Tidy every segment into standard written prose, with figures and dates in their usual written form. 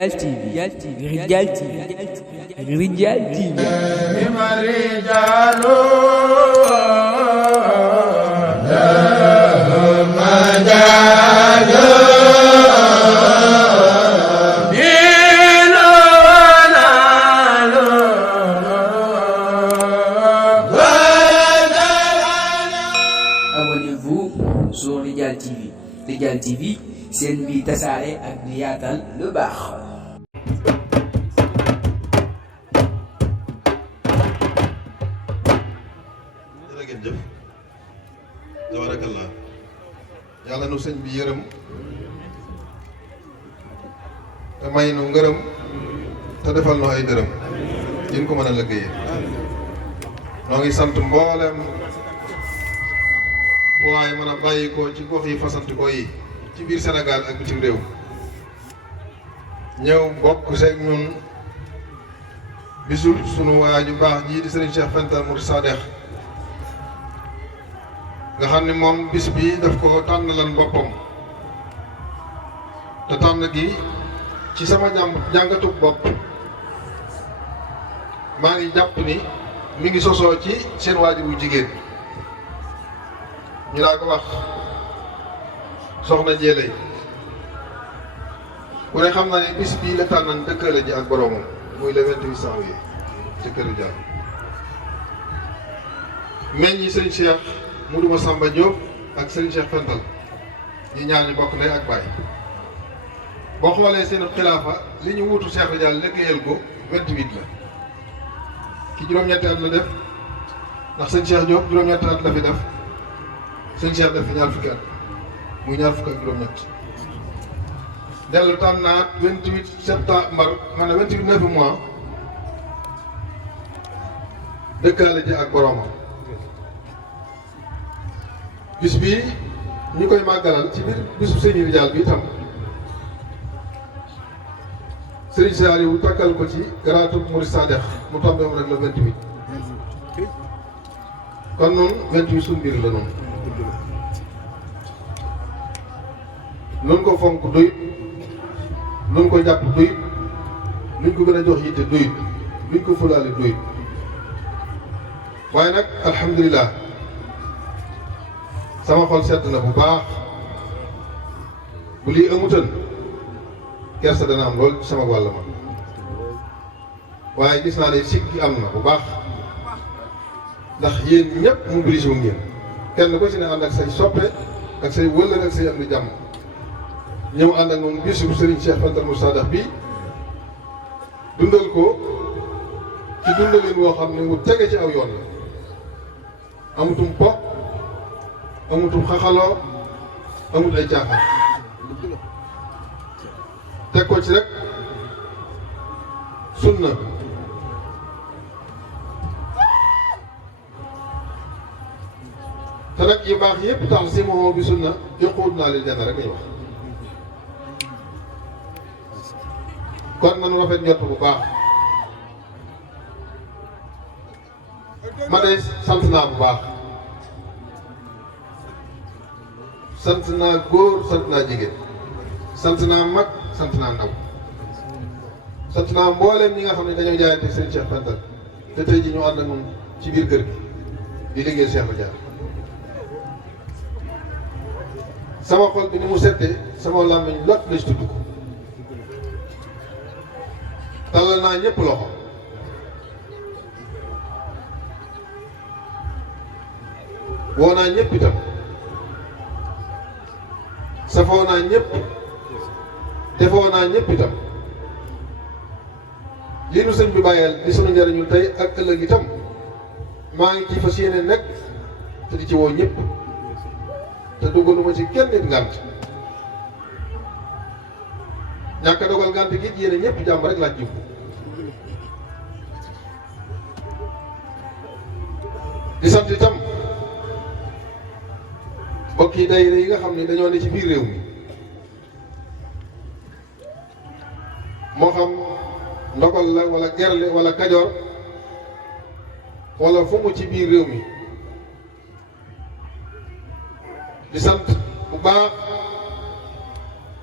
Rijal TV. Abonnez-vous sur Rijal TV. Rijal TV, seen bi tasaare ak di yaatal lu baax. jërëjëf tabarakallah yàlla nu sëñ bi yërëm te may nu ngërëm te defal nu ay dërëm yin ko mën a liggéeyee noo ngi sant mboolem waaye mën a bàyyi ko ci gox yi fasanti ko yi ci biir Sénégal ak bitim réew ñëw bokk seeg ñun bisu sunu waaju baax jii di Serigne Cheikh Fental Mouride Sadekh nga xam ne moom bis bi daf ko tànnalan boppam te tànn gi ci sama jàngatub bopp maa ngi jàpp ni mi ngi sosoo ci seen waajur wu jigéen ñu daa ko wax soxna Jéelay ku ne xam na ne bis bii la tànnan dëkkale ji ak boromam muy le 28 janvier ci këru Dia meññi sëñ Cheikh Moudou Massamba Diop ak sëñ Cheikh Fental ñi ñaar ñu bokk ndey ak baay boo xoolee seen xilaafa li ñu wuutu Cheikh Dia liggéeyal ko 28 la ki juróom-ñetti at la def ndax sëñ Cheikh Diop juróom-ñetti at la fi def sëñ Cheikh def fi ñaar fukki at muy ñaar fukki ak juróom-ñett dellu tànnaat 28 septembre maanaam 28 9 mois dëkkaale ji ak boromam bis bii ñu koy màggalal ci biir bisu sëñ Rijal bi itam Serigne Saliou takkal ko ci garaatu Mouride Sadekh mu tombé rek le 28 kon noonu 28 suñu mbir la noonu nun ko fonk doyut nun ko jàpp doyut luñ ko gën a jox yitte doyut luñ ko fulaale doyut waaye nag alhamdulilah sama xol sedd na bu baax bu lii amutan kersa dana am lool sama wàll ma waaye gis naa ne sikk gi am na bu baax ndax yéen ñëpp mobilisé wu ngeen kenn ko ci ne ànd ak say soppe ak say wëllëre ak say am di jàmm ñëw ànd ak moom bisu Serigne Cheikh Fental Mouride Sadekh bi dundal ko ci dundalin woo xam ne mu tege ci aw yoon la amutum po amutum xaxaloo amut ay caaxaan teg ko ci rek sunna te nag yu baax yëpp tax si moo bi sunna yokkuwut naa leen jenn rek lañu wax kon nanu rafet njort bu baax ma de sant naa bu baax sant naa góor sant naa jigéen sant naa mag sant naa ndaw sant naa mbooleem ñi nga xam ne dañoo jaayante seen Cheikh Fental te tey ji ñu ànd ak moom ci biir kër gi di liggéey Cheikh Dia sama xol bi ni mu settee sama làmmiñ lot la ci tudd ko tàllal naa ñëpp loxo woo naa ñëpp itam safoo naa ñëpp defoo naa ñëpp itam lii nu sëñ bi bàyyeel di sunu njëriñu tey ak ëllëg itam maa ngi ci fas yéene nekk te di ci woo ñëpp te dugaluma ci kenn nit ngànt ñàkk a dogal ngànt gi yéene ñëpp jàmm rek laaj jiw di sant itam mbokk yi daayira yi nga xam ne dañoo ne ci biir réew mi moo xam ndogal la wala gerle wala kajoor wala fu mu ci biir réew mi di sant bu baax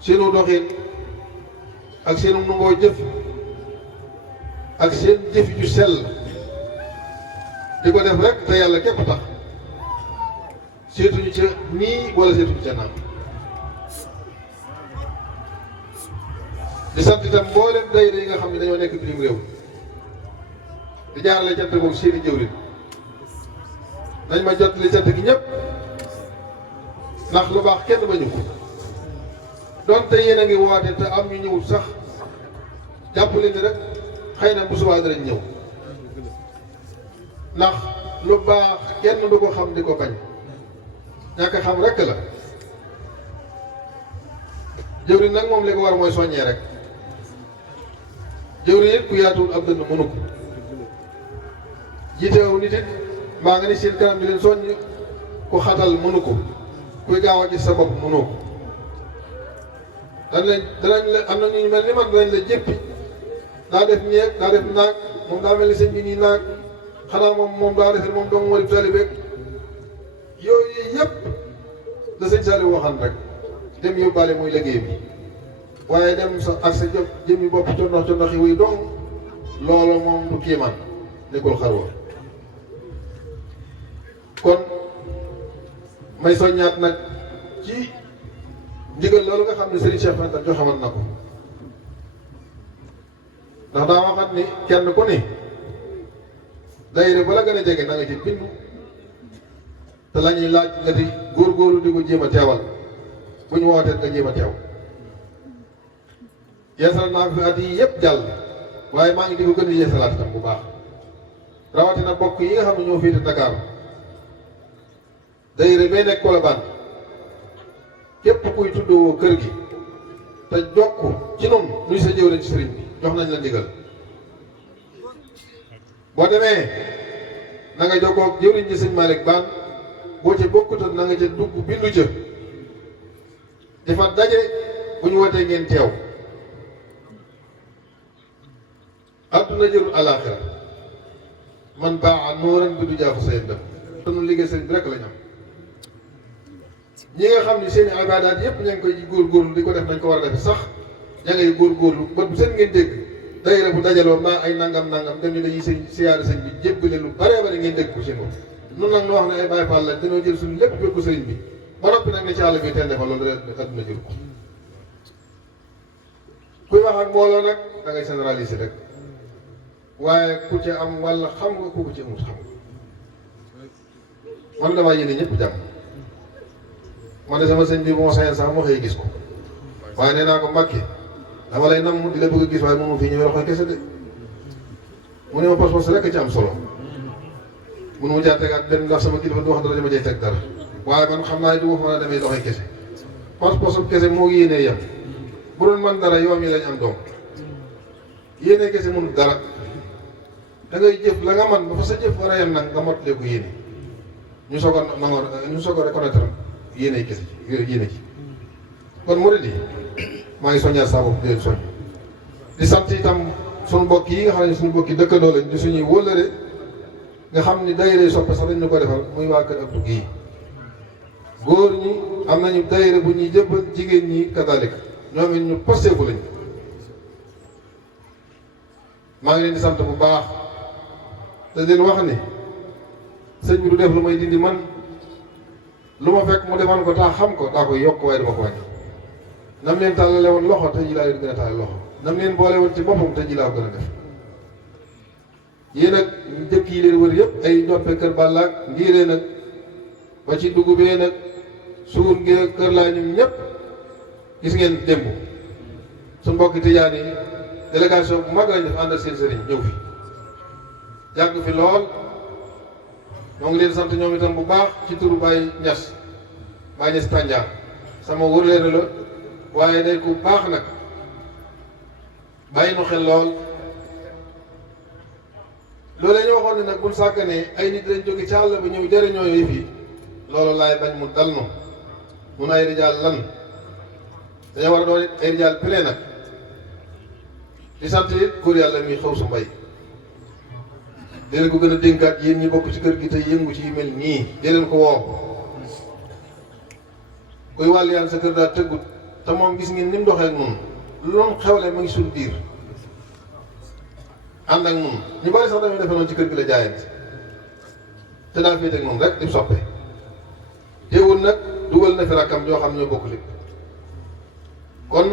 seenu doxin ak seen nungoo jëf ak seen jëf ju sell di ko def rek te yàlla képp tax seetuñu ca nii wala seetuñu ca naam. di sant itam mboolem daayira yi nga xam ne dañoo nekk bitim réew di jaarale cant boobu seeni jëwriñ nañ ma jottali cant gi ñëpp ndax lu baax kenn bañu ko donte yéen a ngi woote te am ñu ñëwul sax jàpp leen ni rek xëy na bu subaa danañ ñëw ndax lu baax kenn du ko xam di ko bañ ñàkk xam rek la jëwriñ nag moom li ko war mooy soññee rek jëwriñ it ku yaatuwul ab dënn mënu ko jiiteewu nit it mbaa nga ni seen kanam di leen soññ ku xatal mënu ko kuy gaaw a gis sa bopp mënoo ko danañ la am na ñu mel ni man danañ la jéppi daa def ñeeg daa def naag moom daa mel ni sëñ bi nii naag xanaa moom daa def moom dong moo di taalibe yooyu yëpp da sëñ Saliou waxan rek dem yóbbaale muy liggéey bi waaye dem sa ak sa jëmmi bopp condox yi wuy dong loolu moom du kiimaan nekkul xarwa kon may soññaat nag ci ndigal loolu nga xam ne Serigne Cheikh Fanta joxewoon na ko ndax daa waxat ni kenn ku ne daayira ba la gën a jege na nga ci bindu te la ñuy laaj nga di góorgóorlu di ko jéem a teewal bu ñu wootee nga jéem a teew yeesal naa ko fi at yi yëpp jàll waaye maa ngi di ko gën a yeesalaat itam bu baax rawatina bokk yi nga xam ne ñoo féete Dakar daayira bay nekk Colobane képp kuy tuddoo kër gi te jokk ci noonu luy sa jëwriñ ci sëriñ bi jox nañ la ndigal boo demee na nga jokkoo ak jëwriñ ji sëñ Malick Bane boo ca bokkutoon na nga ca dugg bindu ca dafa daje bu ñu wootee ngeen teew adduna jërul alaaxira man baax nooran bi du jaafu say ndam tanu liggéey sëriñ bi rek la ñam ñi nga xam ne seen i ibaadaat yëpp ña ngi koy góorgóorlu di ko def nañ ko war a def sax ña ngay góorgóorlu ba bu seen ngeen dégg daayira bu dajaloo maa ay nangam dem ni dañuy sëñ siyaare sëñ bi jébbale lu bare bare ngeen dégg ko seen bopp nun nag nu wax ne ay Baay Faal lañ dañoo jël suñu lépp yóbbu sëriñ bi ba noppi nag ne ci àll bi ten defal loolu adduna jël ko kuy wax ak mbooloo nag da ngay généraliser rek waaye ku ci am walla xam nga ku ci amut xam nga man damaa yéene ñëpp jàmm man de sama sëñ bi moo sañoon sax moo xëy gis ko waaye nee naa ko Mbàkke dama lay nam di la bëgg a gis waaye moom fi ñëwee loxoy kese de mu ne ma pas-pas rek ci am solo mun ma caa tegaat benn ndax sama kilifa du wax dara dama cay teg dara waaye man xam naa ne du ma mën a demee loxoy kese pas-pasu kese moo yéenee yem bu doon man dara yow mi lañ am doom yéenee kese mënul dara da ngay jëf la nga man ba fa sa jëf war a yem nag nga mottalee ko yéene ñu soog a nangoo ñu soog a reconnaître yéene kese yéene ci kon murid yi maa ngi soññaat saa bopp di leen soññ di sant itam suñu mbokk yi nga xam ne suñu mbokki dëkkandoo lañ di suñuy wóllëre nga xam ni daayira soppe sax dañ ñu ko defal muy waa kër Abdou gii góor ñi am nañu daayira bu ñuy jëbbal jigéen ñi kadalika ñoom it ñu posteeku lañ maa ngi leen di sant bu baax te leen wax ni sëñ bi du def lu may dindi man lu ma fekk mu defan ko taa xam ko daa koy yokk waaye dama ko wàññi nam leen tàllale woon loxo te ji laa leen gën a tàllale loxo nam leen boole woon ci boppam te ji laa ko gën a def yéen ak njëkk yi leen wër yëpp ay njoppe kër Balla ak Ngiree nag ba ci dugubee nag suur ngee kër laa ñun ñëpp gis ngeen démb su mbokki tijaan yi délégation bu mag lañ def àndal seen sëriñ ñëw fi jàgg fi lool moo ngi leen sant ñoom itam bu baax ci turu Baye Niass Baye Niass Tandiar sama wërleere la waaye day ku baax nag bàyyi nu xel lool loolu la ñu waxoon ne nag buñ sàgganee ay nit dañ jóge ci àll ba ñëw jëriñoo yëf yi loolu laay bañ mu dal nu mun ay rijaal lan dañoo war a doon ay rijaal pile nag di sant it góor yàlla mi xaw su mbay di leen ko gën a dénkaat yéen ñi bokk ci kër gi te yëngu ci yu mel nii di leen ko woo kuy wàll yaan sa kër daa tëggut te moom gis ngeen ni mu doxee ak noonu loolu xewle ma ngi suñu biir ànd ak moom ñu bari sax dañuy defe noonu ci kër gi la jaayante te daa féete ak moom rek di soppe teewul nag dugal na fi rakkam yoo xam ñoo bokk lépp kon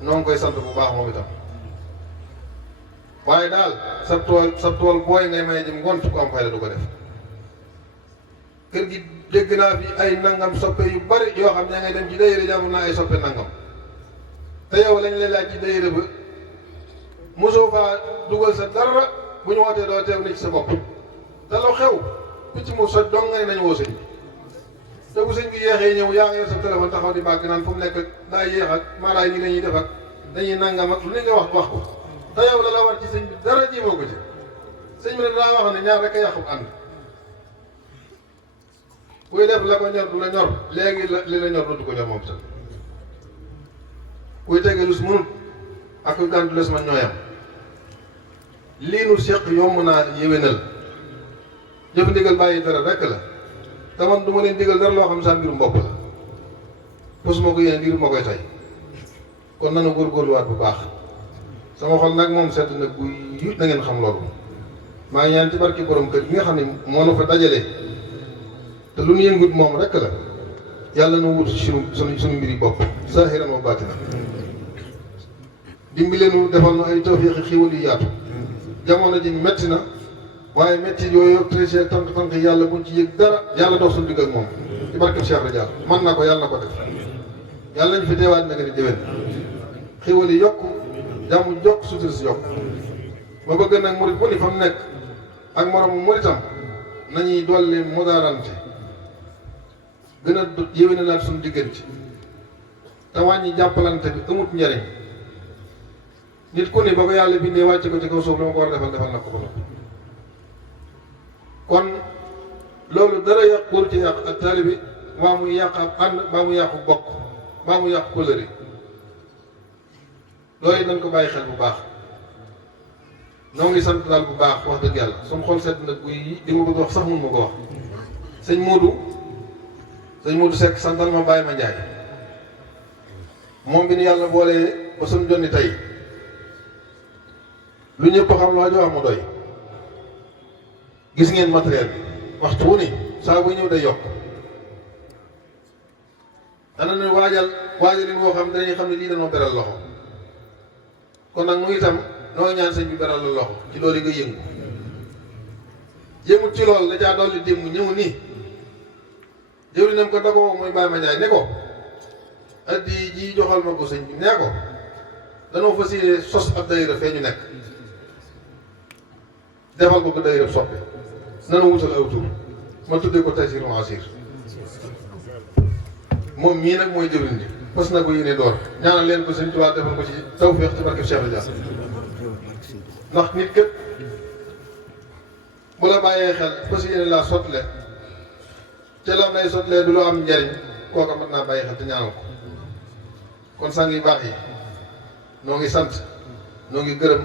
noo ngi koy sant bu baax moom itam waaye daal sa tool booy ngay may jëm ngont ku am fayda du ko def kër gi dégg naa fi ay nangam soppe yu bari yoo xam ne ngay dem ci dayre jàmm naa ay soppe nangam te yow lañ lay laaj ci dayre ba mosoo faa dugal sa dara bu ñu wootee doo teew ni ci sa bopp te loo xew picc mu soj dong ngay nañ woo sëñ bi te bu sëñ bi yeexee ñëw yaa ngi yor sa téléphone taxaw di bàgg naan fu mu nekk daa yéex ak maaraay ni lañuy def ak dañuy nangam ak lu ne nga wax ko te yow la la war ci sëñ bi dara jéemoo ko ci sëñ bi ne daa wax ne ñaar rek a yàqu ànd kuy def la ko ñor du la ñor léegi li la ñor du ko ñor moom sax kuy tege lu si mënut ak kuy gàntu les man ñooyam lii nu seq yomb naa yéwénal jëf ndigal bàyyi dara rek la te man du ma leen digal dara loo xam sa mbirum bopp la pos moo ko yéene ngir moo koy tay kon nanu góorgóorluwaat bu baax sama xol nag moom sedd na guy na ngeen xam loolu maa ngi ñaan ci barki borom kër gi nga xam ne moo nu fa dajale te lu nu yëngut moom rek la yàlla na wut sunu mbiri bopp saahiran wa baatinan dimbali nu defal nu ay tawfiix xiiwal yu yaatu jamono ji metti na waaye metti yooyu yëpp triché tànk yàlla buñ ci yëg dara yàlla dox suñu digg ak moom ci barkeb Cheikh Ridial man na ko yàlla na ko def yàlla nañ fi teewaat na nga ni déwén xiiwal yi yokk jàmm jokk sutur si yokk ma bëgg nag murit bu ni fa mu nekk ak moromu muritam nañuy dolli modarante gën a yéwéne laat suñu diggante te wàññi jàppalante bi amut njariñ nit ku ni ba ko yàlla bindee wàcce ko ci kaw suuf la ma ko war a defal na ko ba noppi kon loolu dara yàq wër ci yàq ak taalibe mbaa muy yàq ab ànd mbaa muy yàqu bokk mbaa muy yàqu kóllëre loolu it nañ ko bàyyi xel bu baax noo ngi sant daal bu baax wax dëgg yàlla sama xol set nag buy di ma bëgg wax sax mun ma ko wax sëñ Modou Seck santal ma bàyyi ma njaay moom bi ni yàlla boolee ba suñu jonni tey lu ñëpp xam loo jox mu doy gis ngeen matériel bi waxtu wu ni saa buy ñëw day yokk dana ne waajalin boo xam dañuy xam ne lii dañoo beral loxo kon nag mu itam nooy ñaan sëñ bi beral la loxo ci loolu yi nga yëngu yëngut ci loolu da caa dolli démb ñëw nii jëwli nam ko da ko mooy Baye Mandiaye ne ko addi ji joxal ma ko sëñ bi nee ko danoo fas yéene sos ab dayra fee ñu nekk defal ko dayra soppe nana wutal aw tur ma tuddee ko Taysiir Asir moom mii nag mooy jëwriñ ji fas na ko yéene door ñaanal leen ko sëñ Tuubaa defal ko ci tawfeex ci barke Cheikh Ridial ndax nit kët bu la bàyyee xel fas yéene laa sotle te lam lay sotlee du loo am njariñ kooka mën naa bàyyi xel te ñaanal ko kon sang yu baax yi noo ngi sant noo ngi gërëm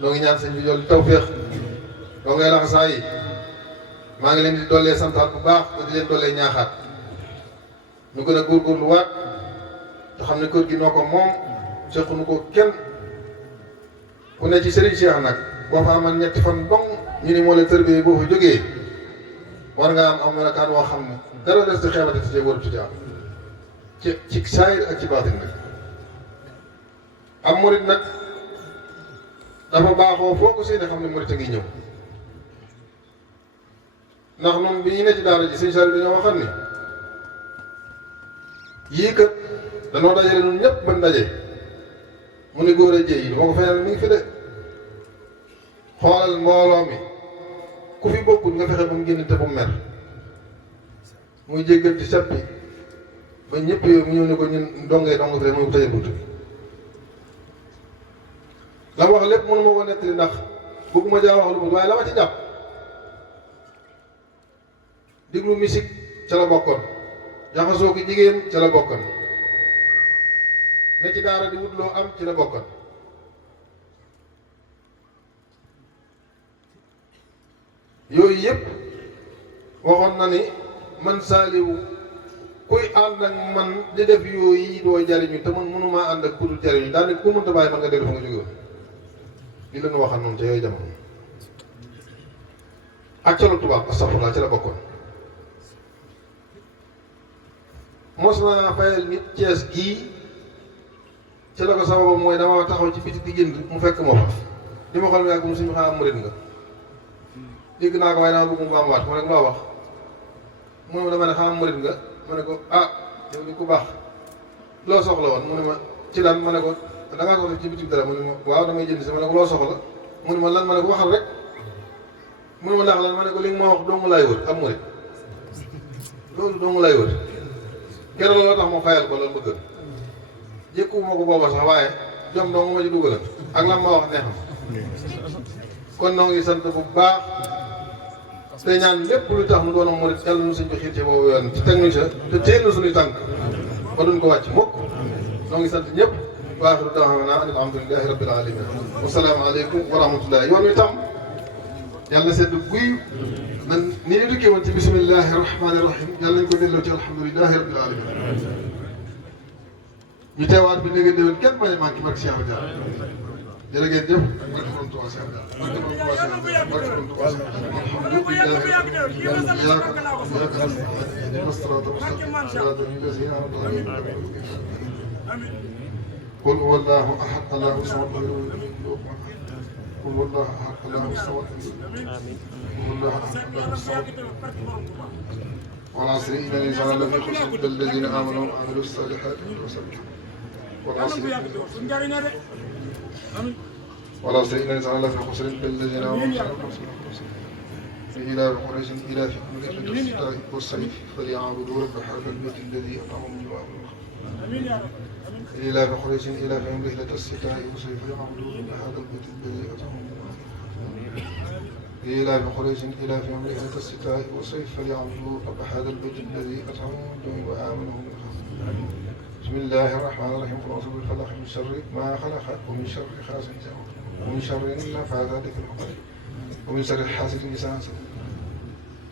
noo ngi ñaan sëñ bi yool tawfeex noo ngay laxasaa yi maa ngi leen di dollee santaat bu baax te di leen dollee ñaaxaat ñu gën a góorgóorlu waat te xam ne kër gi noo ko moom sequnu ko kenn ku ne ci Serigne Cheikh nag boo fa amal ñetti fan dong ñu ni moo la tërbiyee boo fa jógee war nga am melokaan woo xam ne dara des di xeebate ci waru ci am ci saayir ak ci baatin nag am murit nag dafa baaxoo foo ko seeni xam ne murit a ngi ñëw ndax noonu bi ñu ne ci daara ji sëñ Saliou dañoo waxal ni yii kat danoo dajale ñun ñëpp ban daje mu ni góor a jéy yi dama ko feneen mi ngi fi de xoolal mbooloo mi ku fi bokkul nga fexe ba mu génn te bu mu mer muy jéggal ci seppi ba ñëpp yow mu ñëw ne ko ñun dongee dong fi rek muy tëjee bunt bi la wax lépp mënu ma ko nettali ndax bëgguma jaa wax lu mu waaye la ma ci jàpp diglu musique ca la bokkoon jaxasoo ki jigéen ca la bokkoon ne ci daara di wut loo am ci la bokkoon yooyu yëpp waxoon na ni man saaliwu kuy ànd ak man di def yooyu doo jariñu te man mënumaa ànd ak ku dul jariñu daanaka ku mënta bàyyi man nga dellu fa nga jóge woon li leen waxal noonu ca yooyu jamono ak ca la tubaab astafurlaa ca la bokkoon. mos naa fayal nit Cees gii ca la ko sababam mooy dama taxaw ci biti di jënd mu fekk moo fa li ma xool mi yàgg mu suñu xanaa murit nga dégg naa ko waaye dama bëgg mu baamuwaat ma ne ko loo wax mu ne ma dama ne xanaa murit nga ma ne ko ah yow di ku baax loo soxla woon mu ne ma ci daan ma ne ko da ngaa soxla ci bitim dara mu ne ma waaw damay jënd si ma ne ko loo soxla mu ne ma lan ma ne ko waxal rek mu ne ma ndax lan ma ne ko li nga ma wax dong laay wër am murit loolu dong laay wër keroog looloo tax ma fayal ko loolu bëgg jëkku ma ko booba sax waaye jom dong ma ci dugalal ak lan ma wax neex na kon noo ngi sant bu baax te ñaan lépp lu tax nu doon am murit yàlla nu suñ ko xiir ci boobu yoon ci teg nu sa te teel na suñuy tànk ba duñ ko wàcc mukk noo ngi sant ñëpp wa aaxiru da'waanaa an alhamdulillaahi rabbil aalamiin wassalaamu aleykum wa rahmatullaahi yoon wi tam yàlla sedd guy man ni ñu duggee woon ci bismillaahi rahmaani rahiim yàlla nañ ko delloo ci alhamdulillaahi rabbil aalamiin ñu teewaat bi léegi déwén kenn bañ a manqué barke Cheikh Diar jërë ngeen jëf barke borom Tuubaa Cheikh Diar barke borom Tuubaa Cheikh Diar barke borom Tuubaa Cheikh Diar قل هو الله احد الله الصمد لم يلد ولم يولد قل هو الله احد الله الصمد قل هو الله احد الله الصمد والعصر ان الانسان لفي خسر الا الذين امنوا وعملوا الصالحات والعصر والعصر ان الانسان لفي خسر الا الذين امنوا وعملوا الصالحات إلى قريش إلى في رحلة الشتاء والصيف فليعبدوا رب هذا البيت الذي أطعمهم من جوع آمين يا رب إلى قريش إلى في رحلة الشتاء والصيف فليعبدوا رب هذا البيت الذي أطعمهم من جوع إلى قريش إلى في رحلة الشتاء والصيف فليعبدوا رب هذا البيت الذي أطعمهم من جوع وآمنهم من خوف بسم الله الرحمن الرحيم قل أعوذ بالفلق من شر ما خلق ومن شر حاسد إذا وقب ومن شر النفاثات في العقد ومن شر حاسد إذا حسد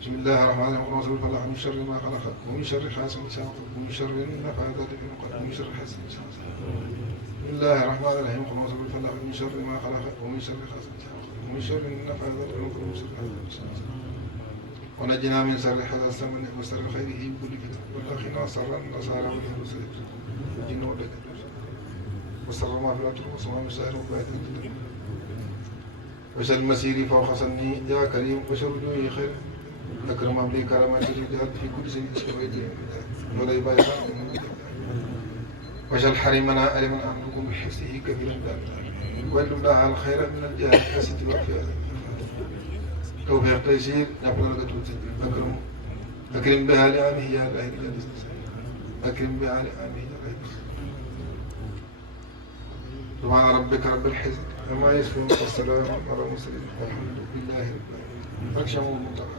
بسم الله الرحمن الرحيم قل أعوذ بالفلق من شر ما خلق ومن شر حاسد إذا وقب ومن شر النفاثات في العقد ومن شر حاسد إذا حسد بسم الله الرحمن الرحيم قل أعوذ بالفلق من شر ما خلق ومن شر حاسد إذا وقب ومن شر النفاثات في العقد ومن شر حاسد إذا حسد ونجنا من شر حاسد السمن وشر خيره بكل فتنة وقنا شر النصارى والمرسلين والجن والدجال وشر ما في الأرض وسماء مسائر وبعد الجنة وشر المسير فوق سني يا كريم وشر جوي خير أكرم أبلي كرامات الرجال في كل شيء اشتويت ولا يبالي وشر حرمنا ألمن أمركم بحفظه كثيرا وأن الله الخير من الجهل حسد وفي توفيق تيسير نقول لك أكرم بها لعامه يا الله أكرم بها لعامه يا الله سبحان ربك رب العزة عما يصفون والسلام على المرسلين والحمد لله رب العالمين أكشم المنتقى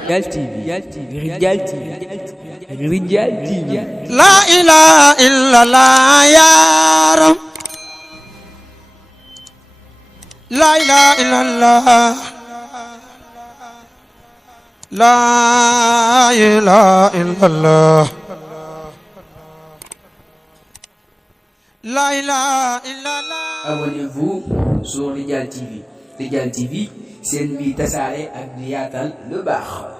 Rijal TV لا إله إلا الله يا رب لا إله إلا الله لا إله إلا الله لا إله إلا الله. Abonnez-vous sur Rijal TV. Rijal TV, c'est une vie tassare ak di yaatal lu baax.